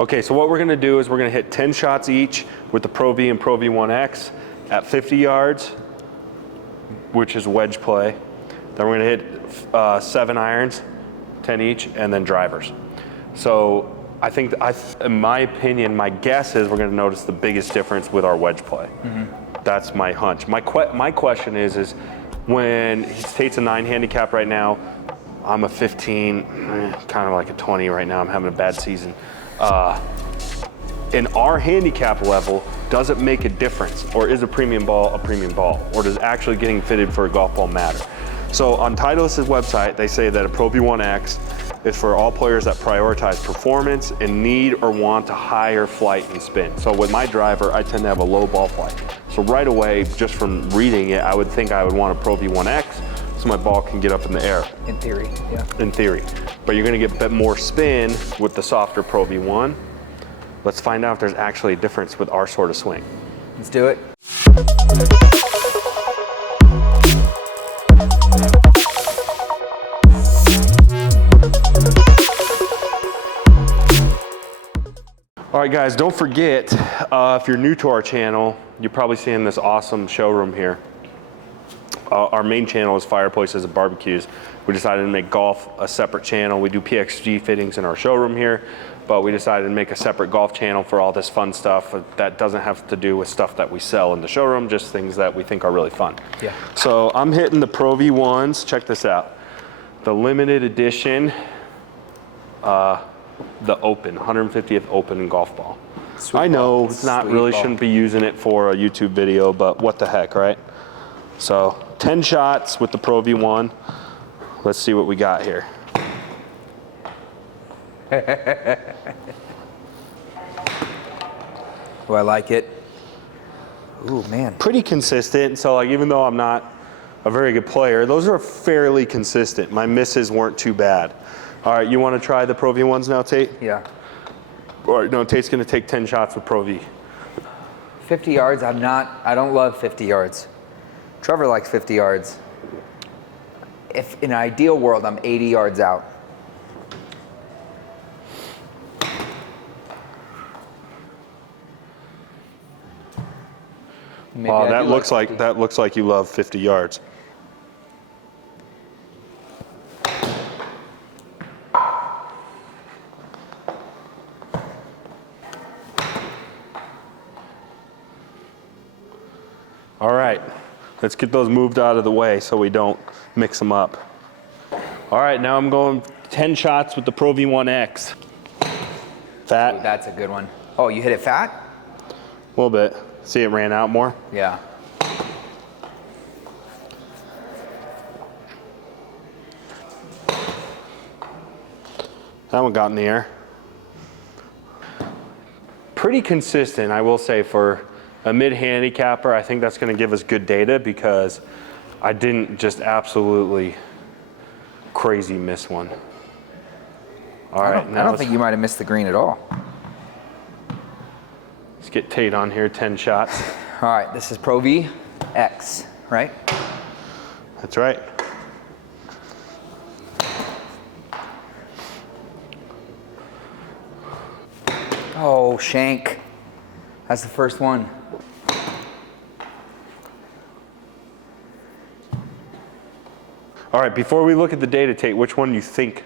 Okay, so what we're gonna do is we're gonna hit 10 shots each with the Pro V and Pro V1X at 50 yards, which is wedge play. Then we're gonna hit 7 irons, 10 each, and then drivers. So I think, in my opinion, my guess is we're gonna notice the biggest difference with our wedge play. That's my hunch. My question is when Tate's a 9 handicap right now, I'm a 15, kind of like a 20 right now. I'm having a bad season. In our handicap level, does it make a difference? Or is a premium ball a premium ball? Or does actually getting fitted for a golf ball matter? So on Titleist's website, they say that a Pro V1X is for all players that prioritize performance and need or want a higher flight and spin. So with my driver, I tend to have a low ball flight. So right away, just from reading it, I would think I would want a Pro V1X so my ball can get up in the air. In theory, yeah. In theory. But you're gonna get a bit more spin with the softer Pro V1. Let's find out if there's actually a difference with our sort of swing. Let's do it. All right guys, don't forget, if you're new to our channel, you're probably seeing this awesome showroom here. Our main channel is Fireplaces and Barbecues. We decided to make golf a separate channel. We do PXG fittings in our showroom here, but we decided to make a separate golf channel for all this fun stuff that doesn't have to do with stuff that we sell in the showroom, just things that we think are really fun. Yeah. So I'm hitting the Pro V1s. Check this out. The limited edition, the Open, 150th Open golf ball. Sweet I know ball. it's not Sweet really ball. shouldn't be using it for a YouTube video, but what the heck, right? So 10 shots with the Pro V1. Let's see what we got here. Oh, I like it. Ooh, man. Pretty consistent. So like, even though I'm not a very good player, those are fairly consistent. My misses weren't too bad. All right, you want to try the Pro V1s now, Tate? Yeah. Or no, Tate's going to take 10 shots with Pro V. 50 yards, I don't love 50 yards. Trevor likes 50 yards. If in an ideal world, I'm 80 yards out. Maybe Wow, I that do looks like you love 50 yards. All right, let's get those moved out of the way so we don't mix them up. All right, now I'm going 10 shots with the Pro V1X. Fat. Ooh, that's a good one. Oh, you hit it fat? A little bit. See, it ran out more. Yeah. That one got in the air. Pretty consistent, I will say, for a mid-handicapper. I think that's going to give us good data because I didn't just absolutely crazy miss one. All right, I don't think you might have missed the green at all. Let's get Tate on here, 10 shots. All right, this is Pro V1X, right? That's right. Oh, shank. That's the first one. All right, before we look at the data, Tate, which one do you think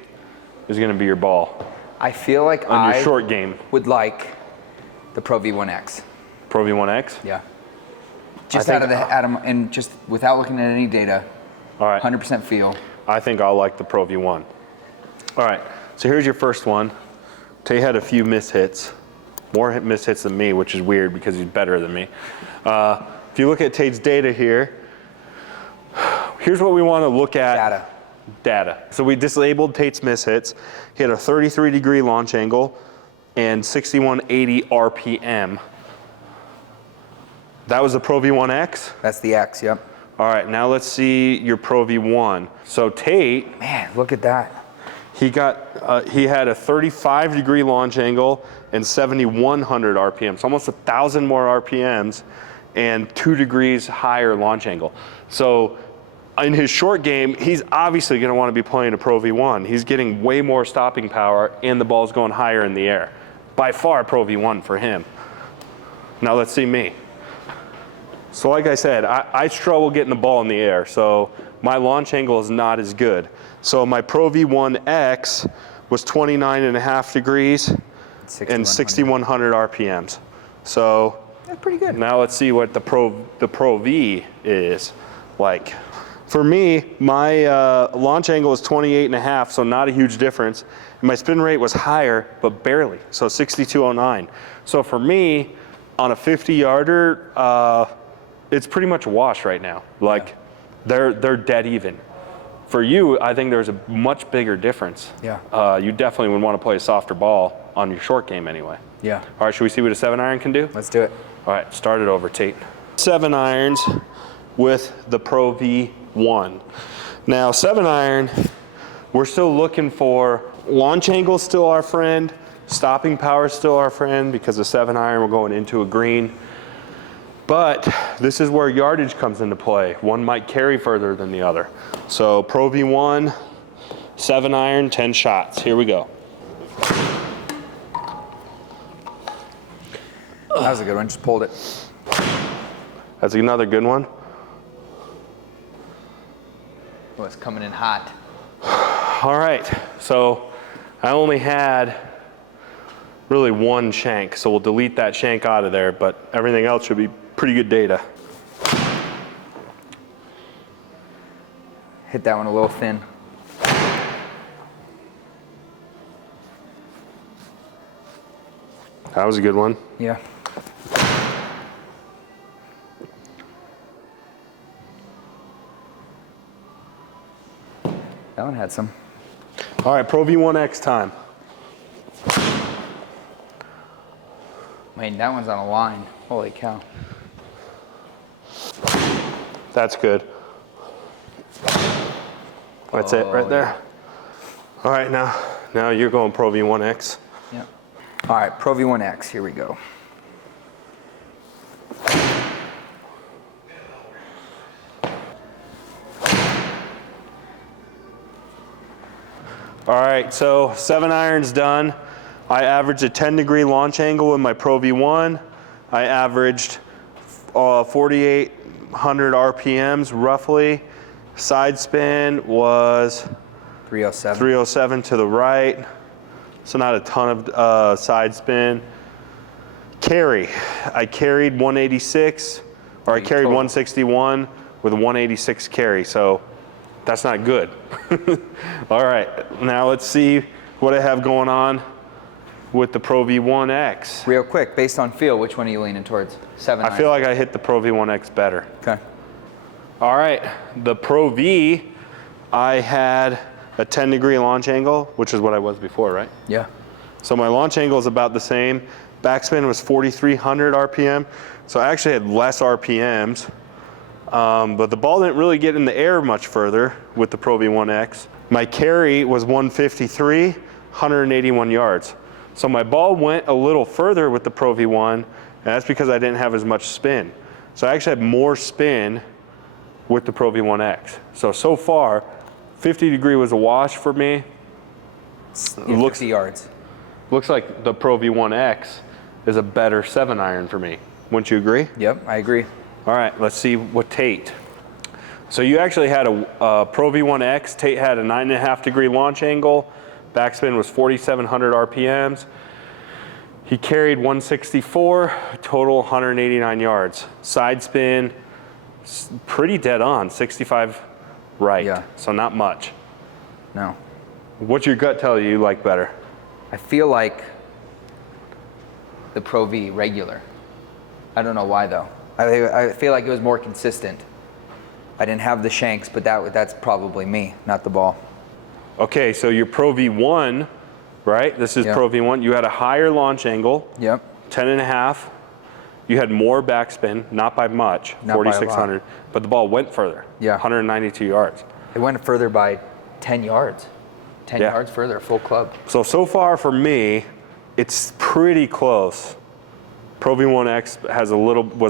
is going to be your ball I feel like on your short game? Would like the Pro V1X. Pro V1X? Yeah. Just and just without looking at any data. All right. 100% feel. I think I'll like the Pro V1. All right, so here's your first one. Tate had a few mishits, more mishits than me, which is weird because he's better than me. If you look at Tate's data here, here's what we want to look at. Data. So we disabled Tate's mishits. He had a 33-degree launch angle and 6180 RPM. That was the Pro V1X? That's the X, yep. All right, now let's see your Pro V1. So Tate, man, look at that. he had a 35-degree launch angle and 7,100 RPMs, almost 1,000 more RPMs and 2 degrees higher launch angle. So in his short game, he's obviously going to want to be playing a Pro V1. He's getting way more stopping power and the ball's going higher in the air. by far Pro V1 for him. Now let's see me. So like I said, I struggle getting the ball in the air, so my launch angle is not as good. So my Pro V1X was 29.5 degrees and 6,100 RPMs. So that's pretty good. now let's see what the Pro V is like. For me, my launch angle is 28.5, so not a huge difference. And my spin rate was higher, but barely, so 6209. So for me, on a 50-yarder, it's pretty much a wash right now. Like, they're dead even. For you, I think there's a much bigger difference. Yeah. You definitely would want to play a softer ball on your short game anyway. Yeah. All right, should we see what a 7-iron can do? Let's do it. All right, start it over, Tate. 7 irons with the Pro V1. Now, 7-iron, we're still looking for launch angle, still our friend. Stopping power is still our friend because the 7-iron we're going into a green. But this is where yardage comes into play. One might carry further than the other. So Pro V1, 7-iron, 10 shots. Here we go. That was a good one, just pulled it. That's another good one. Oh, it's coming in hot. All right, so I only had really one shank, so we'll delete that shank out of there, but everything else should be pretty good data. Hit that one a little thin. That was a good one. Yeah. That one had some. All right, Pro V1X time. Man, that one's on a line. Holy cow. That's good. That's it right there. All right, now you're going Pro V1X. Yeah. All right, Pro V1X, here we go. All right, so 7-iron's done. I averaged a 10-degree launch angle with my Pro V1. I averaged 4,800 RPMs roughly. Side spin was 307. 307 to the right, so not a ton of side spin. Carry, I carried 186, or I carried Total. 161 with a 186 carry, so that's not good. All right, now let's see what I have going on with the Pro V1X. Real quick, based on feel, which one are you leaning towards? 7-iron. I feel like I hit the Pro V1X better. Okay. All right, the Pro V, I had a 10-degree launch angle, which is what I was before, right? Yeah. So my launch angle is about the same. Backspin was 4,300 RPM, so I actually had less RPMs. But the ball didn't really get in the air much further with the Pro V1X. My carry was 153, 181 yards. So my ball went a little further with the Pro V1, and that's because I didn't have as much spin. So I actually had more spin with the Pro V1X. So far, 50 degree was a wash for me. Yeah, 50 yards. Looks like the Pro V1X is a better 7-iron for me. Wouldn't you agree? Yep, I agree. All right, let's see what Tate. So you actually had a Pro V1X. Tate had a 9.5 degree launch angle. Backspin was 4,700 RPMs. He carried 164, total 189 yards. Side spin, pretty dead on, 65 right. Yeah. So not much. No. What's your gut tell you like better? I feel like the Pro V regular. I don't know why though. I feel like it was more consistent. I didn't have the shanks, but that's probably me, not the ball. Okay, so your Pro V1, right? This is Yep. Pro V1. You had a higher launch angle, Yep. 10.5. You had more backspin, not by much, Not by a lot. 4,600, but the ball went further, Yeah. 192 yards. It went further by 10 yards. 10 Yeah. yards further, full club. So far for me, it's pretty close. Pro V1X was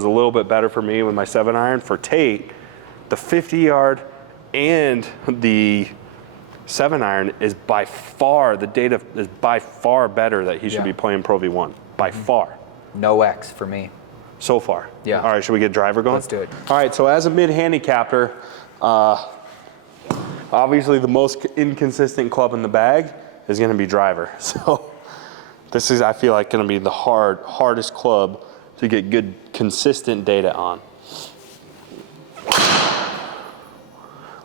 a little bit better for me with my 7-iron. For Tate, the 50-yard and the 7-iron is by far, the data is by far better that he should be playing Pro V1, by far. No X for me. So far. Yeah. All right, should we get driver going? Let's do it. All right, so as a mid-handicapper, obviously the most inconsistent club in the bag is gonna be driver. So this is, I feel like, gonna be the hardest club to get good, consistent data on.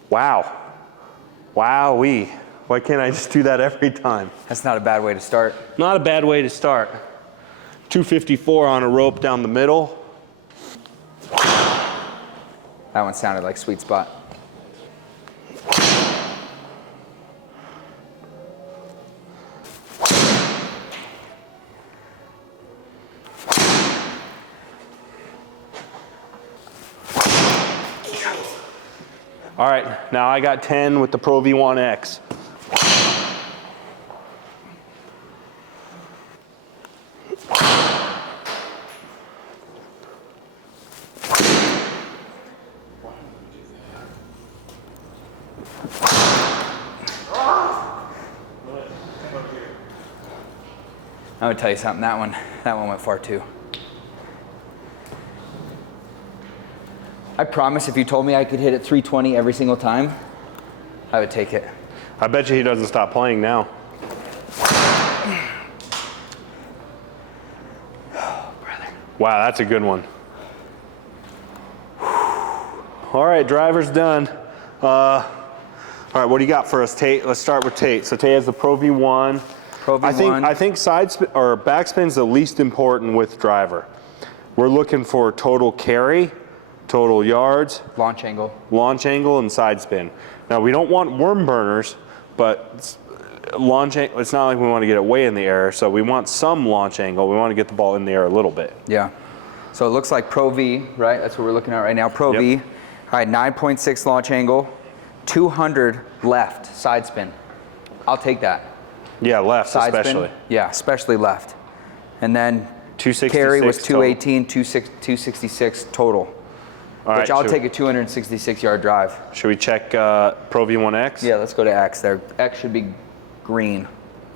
Wow. Wowee. Why can't I just do that every time? That's not a bad way to start. Not a bad way to start. 254 on a rope down the middle. That one sounded like sweet spot. All right, now I got 10 with the Pro V1X. I would tell you something, that one went far too. I promise if you told me I could hit it 320 every single time, I would take it. I bet you he doesn't stop playing now. Oh, brother. Wow, that's a good one. All right, driver's done. All right, what do you got for us, Tate? Let's start with Tate. So Tate has the Pro V1. Pro V1. I think side spin or backspin's the least important with driver. We're looking for total carry, total yards, Launch angle, and side spin. Now we don't want worm burners, but it's not like we want to get it way in the air, so we want some launch angle. We want to get the ball in the air a little bit. Yeah. So it looks like Pro V, right? That's what we're looking at right now. Pro V. All right, 9.6 launch angle, 200 left side spin. I'll take that. Yeah, left Side especially. spin. Yeah, especially left. And then 266 carry was total. 218, 266 total. All right, Which I'll take a 266-yard drive. Should we check Pro V1X? Yeah, let's go to X there. X should be green.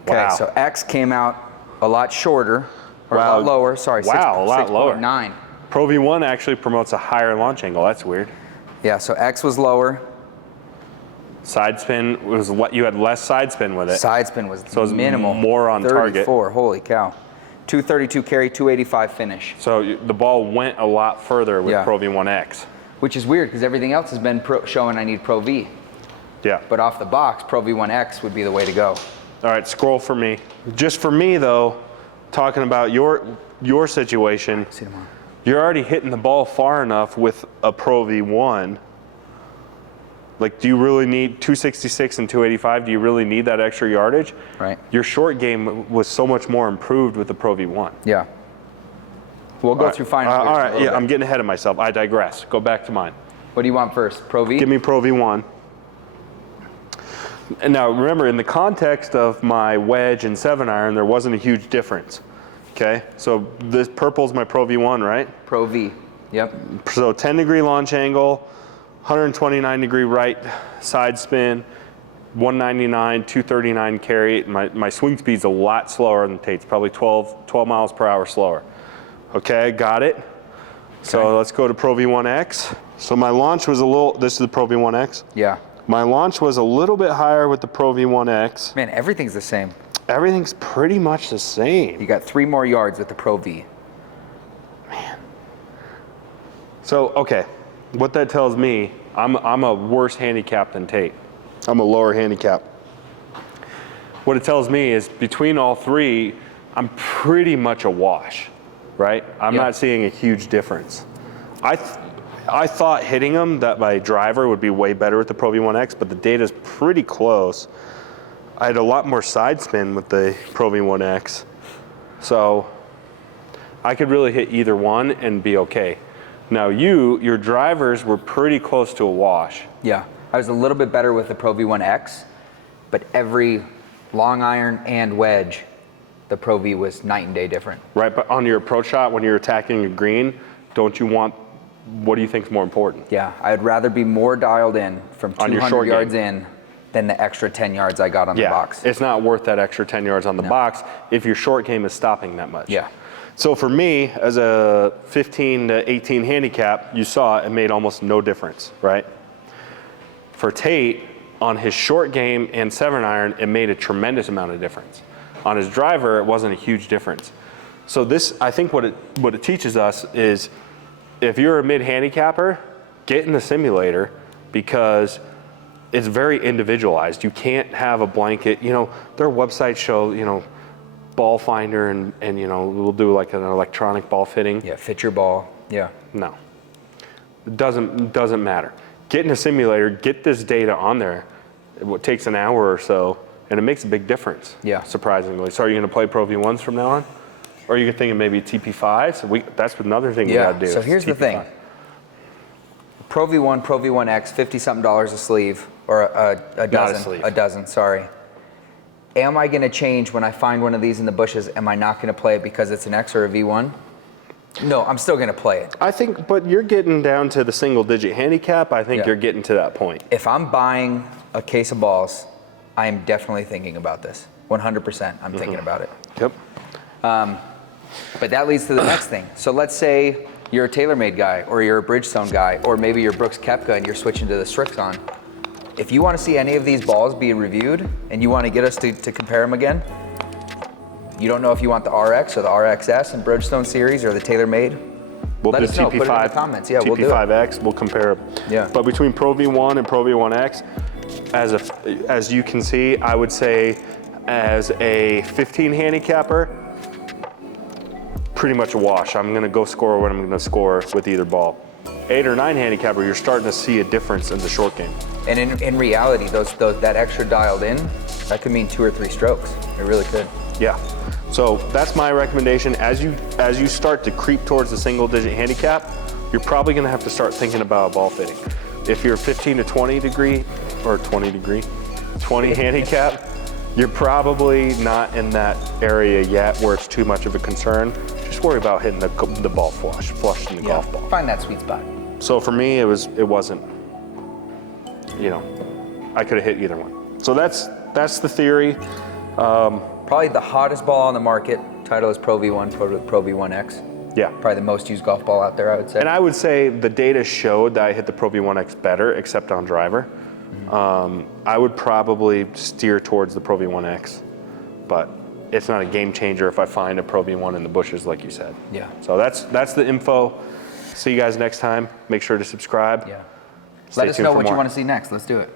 Okay, Wow. so X came out a lot shorter, or Wow. a lot lower. Sorry, Wow, a lot lower. 6.9. Pro V1 actually promotes a higher launch angle. That's weird. Yeah, so X was lower. Side spin was what you had less side spin with it. Side spin was So it was minimal. more on target. 34, holy cow. 232 carry, 285 finish. So the ball went a lot further with Yeah. Pro V1X. Which is weird because everything else has been showing I need Pro V. Yeah. But off the box, Pro V1X would be the way to go. All right, scroll for me. Just for me though, talking about your situation, See tomorrow. you're already hitting the ball far enough with a Pro V1. Like, do you really need 266 and 285? Do you really need that extra yardage? Right. Your short game was so much more improved with the Pro V1. Yeah. We'll go through final. All right, yeah, I'm getting ahead of myself. I digress. Go back to mine. What do you want first? Pro V? Give me Pro V1. And now remember, in the context of my wedge and 7-iron, there wasn't a huge difference. Okay, so this purple's my Pro V1, right? Pro V. Yep. So 10-degree launch angle, 129-degree right side spin, 199, 239 carry. My swing speed's a lot slower than Tate's, probably 12 miles per hour slower. Okay, got it. So let's go to Pro V1X. So my launch was this is the Pro V1X. Yeah. My launch was a little bit higher with the Pro V1X. Man, everything's the same. Everything's pretty much the same. You got 3 more yards with the Pro V. So, okay, what that tells me, I'm a worse handicap than Tate. I'm a lower handicap. What it tells me is between all three, I'm pretty much a wash, right? I'm not seeing a huge difference. I thought hitting them, that my driver would be way better with the Pro V1X, but the data's pretty close. I had a lot more side spin with the Pro V1X. So I could really hit either one and be okay. Now your drivers were pretty close to a wash. Yeah. I was a little bit better with the Pro V1X, but every long iron and wedge, the Pro V was night and day different. Right, but on your approach shot, when you're attacking a green, what do you think is more important? Yeah, I'd rather be more dialed in from 200 yards in than the extra 10 yards I got on the box. It's not worth that extra 10 yards on the box if your short game is stopping that much. Yeah. So for me, as a 15 to 18 handicap, you saw it made almost no difference, right? For Tate, on his short game and 7-iron, it made a tremendous amount of difference. On his driver, it wasn't a huge difference. So this, I think what it teaches us is, if you're a mid-handicapper, get in the simulator, because it's very individualized. You can't have a blanket, their websites show, ball finder and we'll do like an electronic ball fitting. Yeah, fit your ball. Yeah. No, it doesn't matter. Get in a simulator, get this data on there. It takes an hour or so, and it makes a big difference. Yeah. Surprisingly. So are you going to play Pro V1s from now on? Or are you thinking maybe TP5s? That's another thing we got to do. So here's the thing. Pro V1, Pro V1X, $50-something a sleeve, or a dozen. Not a sleeve. A dozen, sorry. Am I going to change when I find one of these in the bushes? Am I not going to play it because it's an X or a V1? No, I'm still going to play it. I think, but you're getting down to the single-digit handicap. I think you're getting to that point. If I'm buying a case of balls, I am definitely thinking about this. 100%, I'm thinking about it. Yep. But that leads to the next thing. So let's say you're a TaylorMade guy, or you're a Bridgestone guy, or maybe you're Brooks Koepka and you're switching to the Strixon. If you want to see any of these balls be reviewed and you want to get us to compare them again, you don't know if you want the RX or the RXS and Bridgestone series or the TaylorMade, We'll let do us know. TP5, Put it in the comments. Yeah, we'll do it. TP5X, we'll compare. Yeah. But between Pro V1 and Pro V1X, as you can see, I would say as a 15 handicapper, pretty much a wash. I'm gonna go score what I'm gonna score with either ball. 8 or 9 handicapper, you're starting to see a difference in the short game. And in reality, that extra dialed in, that could mean 2 or 3 strokes. It really could. Yeah. So that's my recommendation. As you start to creep towards the single digit handicap, you're probably gonna have to start thinking about ball fitting. If you're 15 to 20 degree, or 20 handicap, you're probably not in that area yet where it's too much of a concern. Just worry about hitting the ball flush in the golf ball. Find that sweet spot. So for me, it wasn't, I could have hit either one. So that's the theory. Probably the hottest ball on the market. Titleist Pro V1, Pro V1X. Yeah. Probably the most used golf ball out there, I would say. And I would say the data showed that I hit the Pro V1X better, except on driver. I would probably steer towards the Pro V1X, but it's not a game changer if I find a Pro V1 in the bushes, like you said. Yeah. So that's the info. See you guys next time. Make sure to subscribe. Yeah. Stay Let us tuned know for what you more. want to see next. Let's do it.